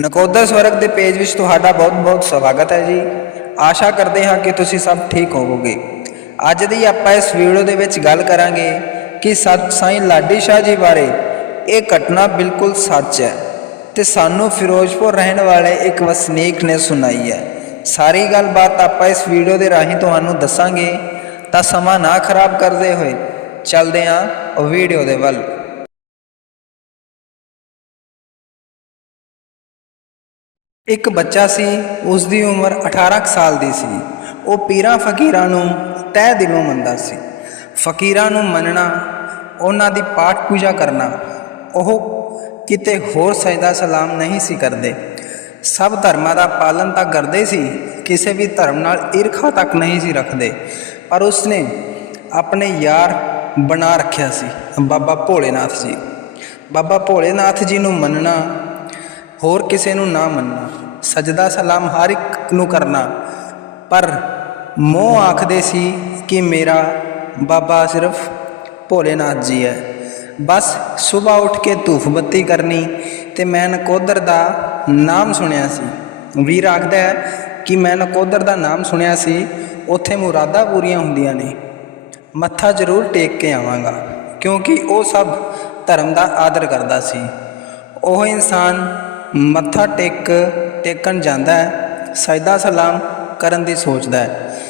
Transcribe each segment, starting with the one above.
ਨਕੋਦਰ ਸਵਰਗ ਦੇ ਪੇਜ ਵਿੱਚ ਤੁਹਾਡਾ ਬਹੁਤ-ਬਹੁਤ ਸਵਾਗਤ ਹੈ ਜੀ। ਆਸ਼ਾ ਕਰਦੇ ਹਾਂ ਕਿ ਤੁਸੀਂ ਸਭ ਠੀਕ ਹੋਵੋਗੇ। ਅੱਜ ਦੀ ਆਪਾਂ ਇਸ ਵੀਡੀਓ ਦੇ ਵਿੱਚ ਗੱਲ ਕਰਾਂਗੇ ਕਿ ਸਤ ਸਾਈਂ ਲਾਡੀ ਸ਼ਾਹ ਜੀ ਬਾਰੇ ਇਹ ਘਟਨਾ ਬਿਲਕੁਲ ਸੱਚ ਹੈ ਤੇ ਸਾਨੂੰ ਫਿਰੋਜ਼ਪੁਰ ਰਹਿਣ ਵਾਲੇ ਇੱਕ ਵਸਨੀਕ ਨੇ ਸੁਣਾਈ ਹੈ। ਸਾਰੀ ਗੱਲਬਾਤ ਆਪਾਂ ਇਸ ਵੀਡੀਓ ਦੇ ਰਾਹੀਂ ਤੁਹਾਨੂੰ ਦੱਸਾਂਗੇ ਤਾਂ ਸਮਾਂ ਨਾ ਖਰਾਬ ਕਰਦੇ ਹੋਏ ਚੱਲਦੇ ਹਾਂ ਵੀਡੀਓ ਦੇ ਵੱਲ। ਇੱਕ ਬੱਚਾ ਸੀ ਉਸ ਦੀ ਉਮਰ 18 ਕੁ ਸਾਲ ਦੀ ਸੀ। ਉਹ ਪੀਰਾਂ ਫਕੀਰਾਂ ਨੂੰ ਤਹਿ ਦਿਲੋਂ ਮੰਨਦਾ ਸੀ। ਫਕੀਰਾਂ ਨੂੰ ਮੰਨਣਾ, ਉਹਨਾਂ ਦੀ ਪਾਠ ਪੂਜਾ ਕਰਨਾ, ਉਹ ਕਿਤੇ ਹੋਰ ਸਜਦਾ ਸਲਾਮ ਨਹੀਂ ਸੀ ਕਰਦੇ। ਸਭ ਧਰਮਾਂ ਦਾ ਪਾਲਨ ਤਾਂ ਕਰਦੇ ਸੀ, ਕਿਸੇ ਵੀ ਧਰਮ ਨਾਲ ਈਰਖਾ ਤੱਕ ਨਹੀਂ ਸੀ ਰੱਖਦੇ। ਪਰ ਉਸਨੇ ਆਪਣੇ ਯਾਰ ਬਣਾ ਰੱਖਿਆ ਸੀ, ਬਾਬਾ ਭੋਲੇਨਾਥ ਜੀ। ਬਾਬਾ ਭੋਲੇਨਾਥ ਜੀ ਨੂੰ ਮੰਨਣਾ ਹੋਰ ਕਿਸੇ ਨੂੰ ਨਾ ਮੰਨਣਾ, ਸਜਦਾ ਸਲਾਮ ਹਰ ਇੱਕ ਨੂੰ ਕਰਨਾ। ਪਰ ਮੋਹ ਆਖਦੇ ਸੀ ਕਿ ਮੇਰਾ ਬਾਬਾ ਸਿਰਫ ਭੋਲੇਨਾਥ ਜੀ ਹੈ। ਬਸ ਸਵੇਰ ਉੱਠ ਕੇ ਧੂਫ ਬੱਤੀ ਕਰਨੀ ਤੇ ਮੈਂ ਨਕੋਦਰ ਦਾ ਨਾਮ ਸੁਣਿਆ ਸੀ। ਵੀਰ ਆਖਦਾ ਹੈ ਕਿ ਮੈਂ ਨਕੋਦਰ ਦਾ ਨਾਮ ਸੁਣਿਆ ਸੀ, ਉੱਥੇ ਮੁਰਾਦਾਂ ਪੂਰੀਆਂ ਹੁੰਦੀਆਂ ਨੇ। ਮੱਥਾ ਜ਼ਰੂਰ ਟੇਕ ਕੇ ਆਵਾਂਗਾ, ਕਿਉਂਕਿ ਉਹ ਸਭ ਧਰਮ ਦਾ ਆਦਰ ਕਰਦਾ ਸੀ। ਉਹ ਇਨਸਾਨ ਮੱਥਾ ਟੇਕ ਟੇਕਣ ਜਾਂਦਾ ਹੈ, ਸਜਦਾ ਸਲਾਮ ਕਰਨ ਦੀ ਸੋਚਦਾ ਹੈ।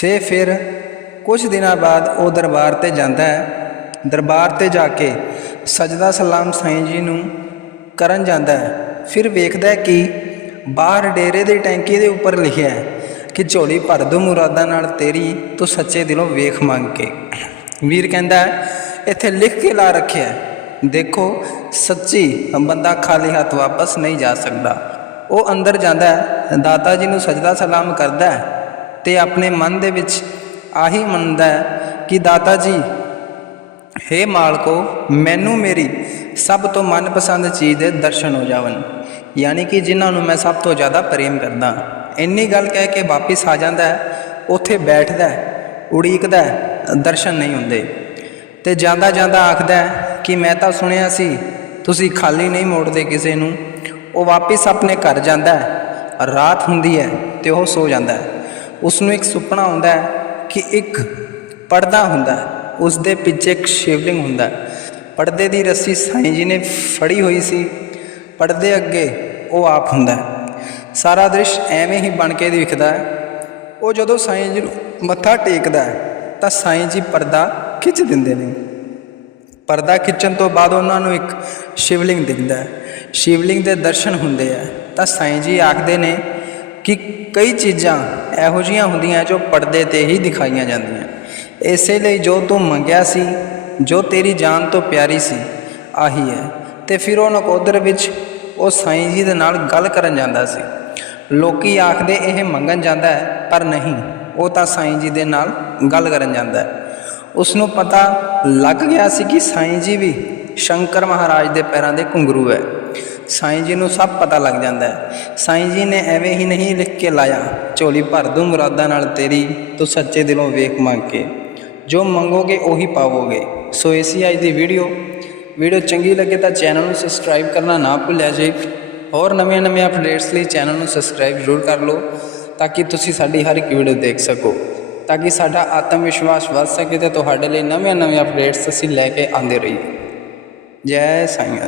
ਤੇ ਫਿਰ ਕੁਝ ਦਿਨਾਂ ਬਾਅਦ ਉਹ ਦਰਬਾਰ ਤੇ ਜਾਂਦਾ ਹੈ। ਦਰਬਾਰ ਤੇ ਜਾ ਕੇ ਸਜਦਾ ਸਲਾਮ ਸਾਈਂ ਜੀ ਨੂੰ ਕਰਨ ਜਾਂਦਾ ਹੈ। ਫਿਰ ਵੇਖਦਾ ਹੈ ਕਿ ਬਾਹਰ ਡੇਰੇ ਦੀ ਟੈਂਕੀ ਦੇ ਉੱਪਰ ਲਿਖਿਆ ਹੈ ਕਿ ਝੋਲੀ ਭਰ ਦੋ ਮੁਰਾਦਾਂ ਨਾਲ ਤੇਰੀ, ਤੂੰ ਸੱਚੇ ਦਿਲੋਂ ਵੇਖ ਮੰਗ ਕੇ। ਵੀਰ ਕਹਿੰਦਾ ਇੱਥੇ ਲਿਖ ਕੇ ਲਾ ਰੱਖਿਆ ਦੇਖੋ, ਸੱਚੀ ਬੰਦਾ ਖਾਲੀ ਹੱਥ ਵਾਪਸ ਨਹੀਂ ਜਾ ਸਕਦਾ। ਉਹ ਅੰਦਰ ਜਾਂਦਾ ਹੈ, ਦਾਤਾ ਜੀ ਨੂੰ ਸਜਦਾ ਸਲਾਮ ਕਰਦਾ ਹੈ ਤੇ ਆਪਣੇ ਮਨ ਦੇ ਵਿੱਚ ਆਹੀ ਮੰਨਦਾ ਹੈ ਕਿ ਦਾਤਾ ਜੀ, ਹੇ ਮਾਲਕੋ, ਮੈਨੂੰ ਮੇਰੀ ਸਭ ਤੋਂ ਮਨਪਸੰਦ ਚੀਜ਼ ਦੇ ਦਰਸ਼ਨ ਹੋ ਜਾਵਨ ਯਾਨੀ ਕਿ ਜਿਨ੍ਹਾਂ ਨੂੰ ਮੈਂ ਸਭ ਤੋਂ ਜ਼ਿਆਦਾ ਪ੍ਰੇਮ ਕਰਦਾ। ਇੰਨੀ ਗੱਲ ਕਹਿ ਕੇ ਵਾਪਿਸ ਆ ਜਾਂਦਾ ਹੈ, ਉੱਥੇ ਬੈਠਦਾ ਹੈ, ਉਡੀਕਦਾ ਦਰਸ਼ਨ ਨਹੀਂ ਹੁੰਦੇ। ਤੇ ਜਾਂਦਾ ਜਾਂਦਾ ਆਖਦਾ ਕਿ ਮੈਂ ਤਾਂ ਸੁਣਿਆ ਸੀ, ਤੁਸੀਂ ਖਾਲੀ ਨਹੀਂ ਮੋੜਦੇ ਕਿਸੇ ਨੂੰ। ਉਹ ਵਾਪਿਸ ਆਪਣੇ ਘਰ ਜਾਂਦਾ ਹੈ, ਰਾਤ ਹੁੰਦੀ ਹੈ ਤੇ ਉਹ ਸੋ ਜਾਂਦਾ ਹੈ। ਉਸ ਨੂੰ ਇੱਕ ਸੁਪਨਾ ਆਉਂਦਾ ਹੈ ਕਿ ਇੱਕ ਪਰਦਾ ਹੁੰਦਾ ਹੈ ਉਸ ਦੇ ਪਿੱਛੇ ਇੱਕ ਸ਼ਿਵਲਿੰਗ ਹੁੰਦਾ ਹੈ। ਪਰਦੇ ਦੀ ਰੱਸੀ ਸਾਈਂ ਜੀ ਨੇ ਫੜੀ ਹੋਈ ਸੀ। ਪਰਦੇ ਅੱਗੇ ਉਹ ਆਪ ਹੁੰਦਾ ਹੈ। ਸਾਰਾ ਦ੍ਰਿਸ਼ ਐਵੇਂ ਹੀ ਬਣ ਕੇ ਦਿਖਦਾ ਹੈ। ਉਹ ਜਦੋਂ ਸਾਈਂ ਜੀ ਨੂੰ ਮੱਥਾ ਟੇਕਦਾ ਹੈ, ਤਾਂ ਸਾਈਂ ਜੀ ਪਰਦਾ ਖਿੱਚ ਦਿੰਦੇ ਨੇ। ਪਰਦਾ ਖਿੱਚਣ ਤੋਂ ਬਾਅਦ ਉਹਨਾਂ ਨੂੰ ਇੱਕ ਸ਼ਿਵਲਿੰਗ ਦਿਖਦਾ ਹੈ। ਸ਼ਿਵਲਿੰਗ ਦੇ ਦਰਸ਼ਨ ਹੁੰਦੇ ਆ। ਤਾਂ ਸਾਈਂ ਜੀ ਆਖਦੇ ਨੇ ਕਿ ਕਈ ਚੀਜ਼ਾਂ ਇਹੋ ਜਿਹੀਆਂ ਹੁੰਦੀਆਂ ਜੋ ਪਰਦੇ ਤੇ ਹੀ ਦਿਖਾਈਆਂ ਜਾਂਦੀਆਂ। ਇਸੇ ਲਈ ਜੋ ਤੂੰ ਮੰਗਿਆ ਸੀ, ਜੋ ਤੇਰੀ ਜਾਨ ਤੋਂ ਪਿਆਰੀ ਸੀ, ਆਹੀ ਹੈ। ਤੇ ਫਿਰ ਉਹ ਨਕੋਦਰ ਵਿੱਚ ਉਹ ਸਾਈਂ ਜੀ ਦੇ ਨਾਲ ਗੱਲ ਕਰਨ ਜਾਂਦਾ ਸੀ। ਲੋਕੀ ਆਖਦੇ ਇਹ ਮੰਗਣ ਜਾਂਦਾ ਹੈ, ਪਰ ਨਹੀਂ, ਉਹ ਤਾਂ ਸਾਈਂ ਜੀ ਦੇ ਨਾਲ ਗੱਲ ਕਰਨ ਜਾਂਦਾ ਹੈ। ਉਸ ਨੂੰ ਪਤਾ ਲੱਗ ਗਿਆ ਸੀ ਕਿ ਸਾਈਂ ਜੀ ਵੀ ਸ਼ੰਕਰ ਮਹਾਰਾਜ ਦੇ ਪੈਰਾਂ ਦੇ ਘੁੰਗਰੂ ਹੈ। ਸਾਈਂ ਜੀ ਨੂੰ ਸਭ ਪਤਾ ਲੱਗ ਜਾਂਦਾ ਹੈ। ਸਾਈਂ ਜੀ ਨੇ ਐਵੇਂ ਹੀ ਨਹੀਂ ਲਿਖ ਕੇ ਲਾਇਆ, ਝੋਲੀ ਭਰ ਦੂੰ ਮੁਰਾਦਾਂ ਨਾਲ ਤੇਰੀ, ਤੂੰ ਸੱਚੇ ਦਿਲੋਂ ਵੇਖ ਮੰਗ ਕੇ। ਜੋ ਮੰਗੋਗੇ ਉਹੀ ਪਾਵੋਗੇ। ਸੋ ਇਸੀ ਅੱਜ ਦੀ ਵੀਡੀਓ। ਵੀਡੀਓ ਚੰਗੀ ਲੱਗੇ ਤਾਂ ਚੈਨਲ ਨੂੰ ਸਬਸਕ੍ਰਾਈਬ ਕਰਨਾ ਨਾ ਭੁੱਲਿਆ ਜੇ। ਹੋਰ ਨਵੇਂ ਨਵੇਂ ਅਪਡੇਟਸ ਲਈ ਚੈਨਲ ਨੂੰ ਸਬਸਕ੍ਰਾਈਬ ਜ਼ਰੂਰ ਕਰ ਲਓ, ਤਾਂ ਕਿ ਤੁਸੀਂ ਸਾਡੀ ਹਰ ਇੱਕ ਵੀਡੀਓ ਦੇਖ ਸਕੋ। ਤਾਂ ਕਿ ਸਾਡਾ ਆਤਮ ਵਿਸ਼ਵਾਸ ਵੱਧ ਸਕੇ ਤੇ ਤੁਹਾਡੇ ਲਈ ਨਵੀਆਂ ਨਵੀਆਂ ਅਪਡੇਟਸ ਅਸੀਂ ਲੈ ਕੇ ਆਉਂਦੇ ਰਹੀਏ। ਜੈ ਸਾਈਂ